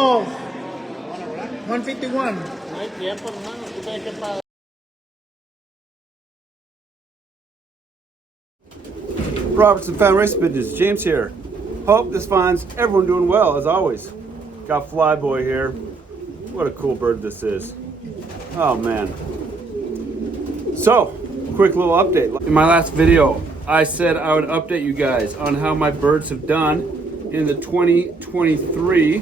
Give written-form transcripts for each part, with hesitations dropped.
No, 151. No hay tiempo, hermano. Tú tienes que pagar. Robertson Fan Race Pigeons, James here. Hope this finds everyone doing well as always. Got Flyboy here. What a cool bird this is. Oh man. So, quick little update. In my last video, I said I would update you guys on how my birds have done in the 2023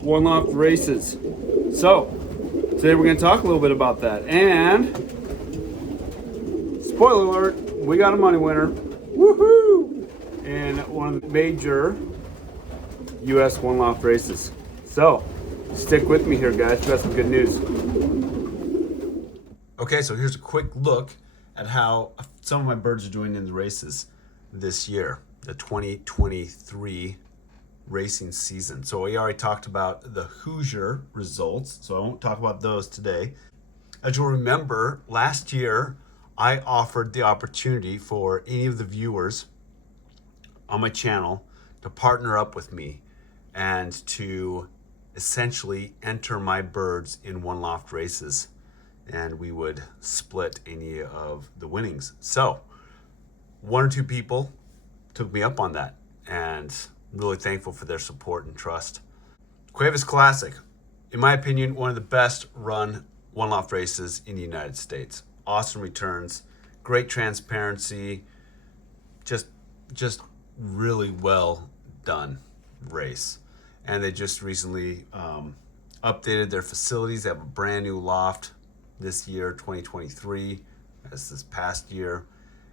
One Loft races. So, today we're going to talk a little bit about that. And, spoiler alert, we got a money winner. Woohoo! In one of the major US One Loft races. So, stick with me here, guys. We got some good news. Okay, so here's a quick look at how some of my birds are doing in the races this year, the 2023 racing season. So we already talked about the Hoosier results, so I won't talk about those today. As you'll remember, last year I offered the opportunity for any of the viewers on my channel to partner up with me and to essentially enter my birds in One Loft races, and we would split any of the winnings. So one or two people took me up on that, and I'm really thankful for their support and trust. Cuevas Classic, in my opinion, one of the best run One Loft races in the United States. Awesome returns, great transparency, just really well done race. And they just recently updated their facilities. They have a brand new loft this year, 2023, as this past year.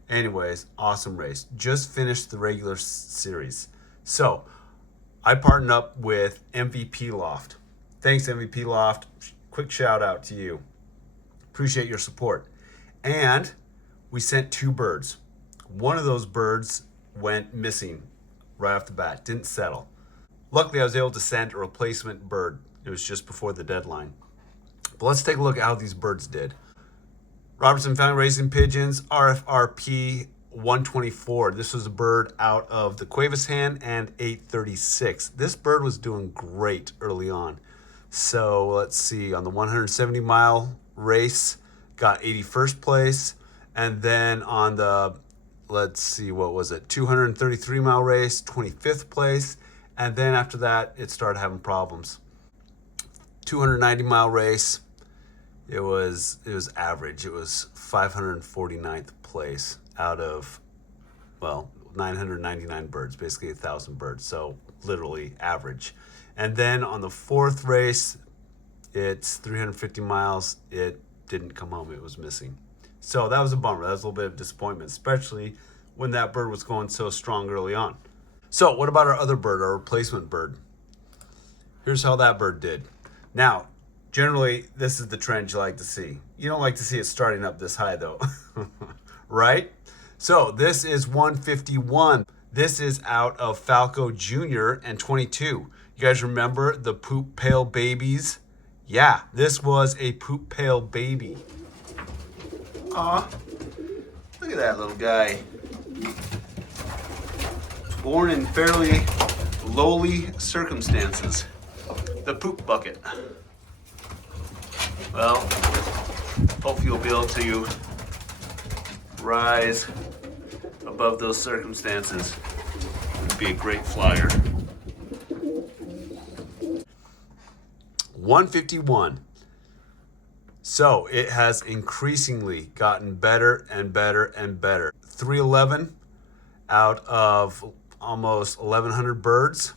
Anyways, awesome race. Just finished the regular series. So I partnered up with MVP Loft. Thanks, MVP Loft. Quick shout out to you. Appreciate your support. And we sent two birds. One of those birds went missing right off the bat, didn't settle. Luckily, I was able to send a replacement bird. It was just before the deadline. But let's take a look at how these birds did. Robertson Fan Racing Pigeons, RFRP 124. This was a bird out of the Cuevas hand and 836. This bird was doing great early on. So let's see, on the 170-mile race, got 81st place. And then on the, let's see, what was it, 233-mile race, 25th place. And then after that, it started having problems. 290-mile race, it was average. It was 549th place out of, well, 999 birds, basically 1,000 birds. So literally average. And then on the fourth race, it's 350 miles. It didn't come home. It was missing. So that was a bummer. That was a little bit of disappointment, especially when that bird was going so strong early on. So what about our other bird, our replacement bird? Here's how that bird did. Now, generally, this is the trend you like to see. You don't like to see it starting up this high though, right? So this is 151. This is out of Falco Jr. and 22. You guys remember the poop pail babies? Yeah, this was a poop pail baby. Aw, look at that little guy. Born in fairly lowly circumstances. The poop bucket. Well, hopefully you'll be able to rise above those circumstances and be a great flyer. 151. So it has increasingly gotten better and better and better. 311 out of almost 1,100 birds.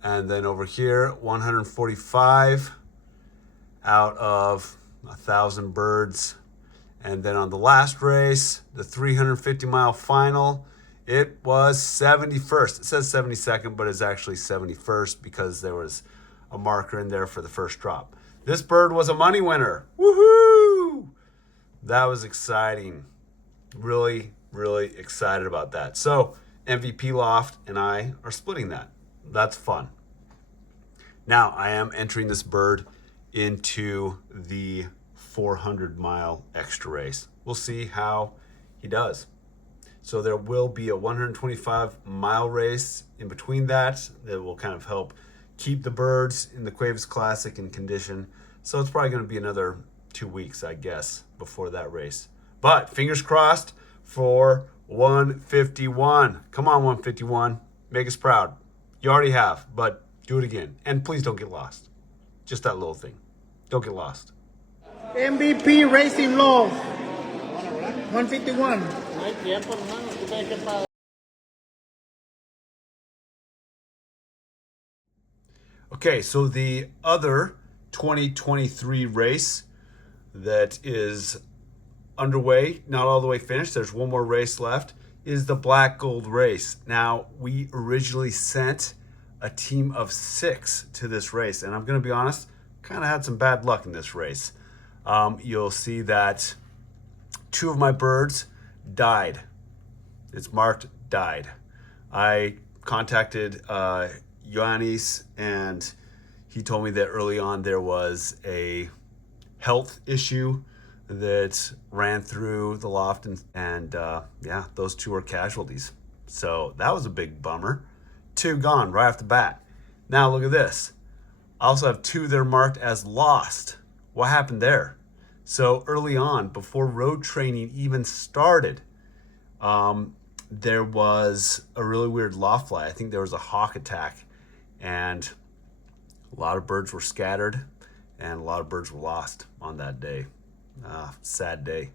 And then over here, 145 out of 1,000 birds. And then on the last race, the 350-mile final, it was 71st. It says 72nd, but it's actually 71st because there was a marker in there for the first drop. This bird was a money winner. Woohoo! That was exciting. Really, really excited about that. So MVP Loft and I are splitting that. That's fun. Now I am entering this bird into the 400-mile extra race. We'll see how he does. So there will be a 125-mile race in between that will kind of help keep the birds in the Cuevas Classic in condition. So it's probably going to be another 2 weeks, I guess, before that race. But fingers crossed for 151. Come on, 151. Make us proud. You already have, but do it again. And please don't get lost. Just that little thing. Don't get lost. MVP Racing Loft 151. No hay tiempo, hermano. Tú tienes que pagar. Okay, so the other 2023 race that is underway, not all the way finished, there's one more race left, is the Black Gold race. Now, we originally sent a team of 6 to this race, and I'm going to be honest, kind of had some bad luck in this race. You'll see that 2 of my birds died. It's marked died. I contacted Ioannis, and he told me that early on there was a health issue that ran through the loft, and yeah, those 2 are casualties. So that was a big bummer. 2 gone right off the bat. Now look at this. I also have 2 that are marked as lost. What happened there? So early on, before road training even started, there was a really weird loft fly. I think there was a hawk attack, and a lot of birds were scattered and a lot of birds were lost on that day. Sad day.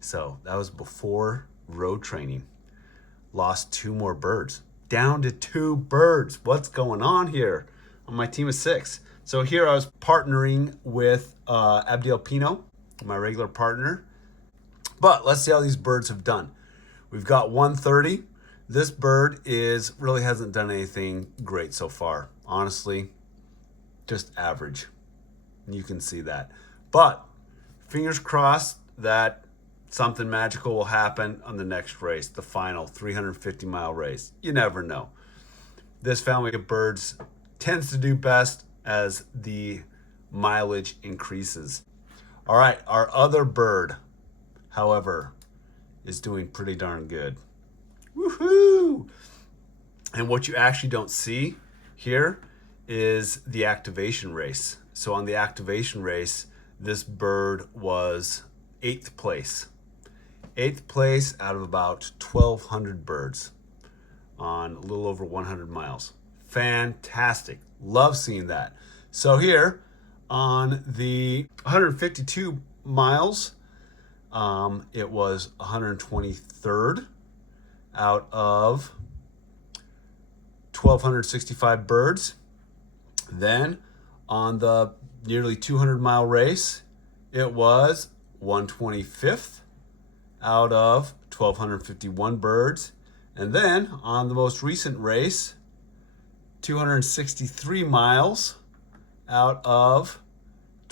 So that was before road training. Lost 2 more birds. Down to 2 birds. What's going on here on my team of 6? So here I was partnering with Abdiel Pino, my regular partner. But let's see how these birds have done. We've got 130. This bird really hasn't done anything great so far. Honestly, just average. You can see that. But fingers crossed that something magical will happen on the next race, the final 350-mile race. You never know. This family of birds tends to do best as the mileage increases. All right, our other bird, however, is doing pretty darn good. Woohoo! And what you actually don't see here is the activation race. So on the activation race, this bird was 8th place. 8th place out of about 1,200 birds on a little over 100 miles. Fantastic. Love seeing that. So here on the 152 miles, it was 123rd out of 1,265 birds. Then on the nearly 200-mile race, it was 125th out of 1,251 birds. And then on the most recent race, 263 miles out of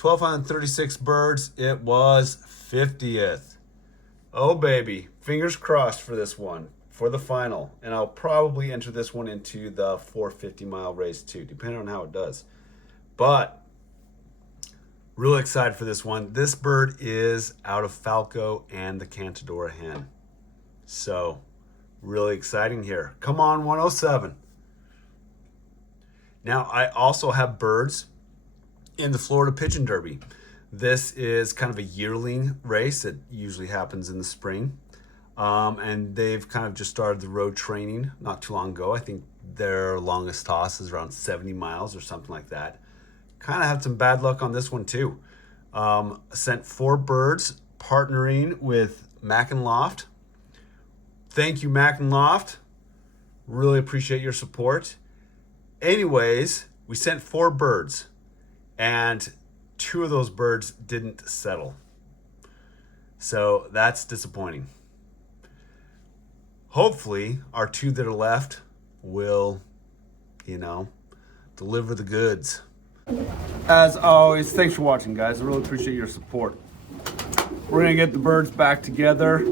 1,236 birds, it was 50th. Oh baby, fingers crossed for this one, for the final. And I'll probably enter this one into the 450-mile race too, depending on how it does. But really excited for this one. This bird is out of Falco and the Cantadora hen. So really exciting here. Come on, 107. Now I also have birds in the Florida Pigeon Derby. This is kind of a yearling race. It usually happens in the spring. And they've kind of just started the road training not too long ago. I think their longest toss is around 70 miles or something like that. Kind of had some bad luck on this one too. Sent 4 birds partnering with Mac and Loft. Thank you, Mac and Loft. Really appreciate your support. Anyways, we sent 4 birds and 2 of those birds didn't settle. So that's disappointing. Hopefully our 2 that are left will, deliver the goods. As always, thanks for watching, guys. I really appreciate your support. We're gonna get the birds back together.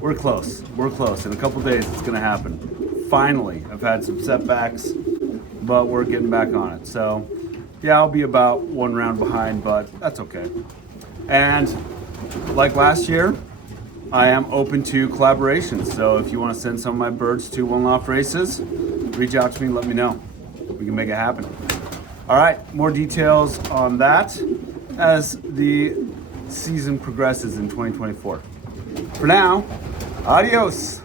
We're close. In a couple days, it's gonna happen. Finally, I've had some setbacks, but we're getting back on it. So, yeah, I'll be about 1 round behind, but that's okay. And like last year, I am open to collaborations. So if you want to send some of my birds to One Loft races, reach out to me and let me know. we can make it happen. All right, more details on that as the season progresses in 2024. For now, adios.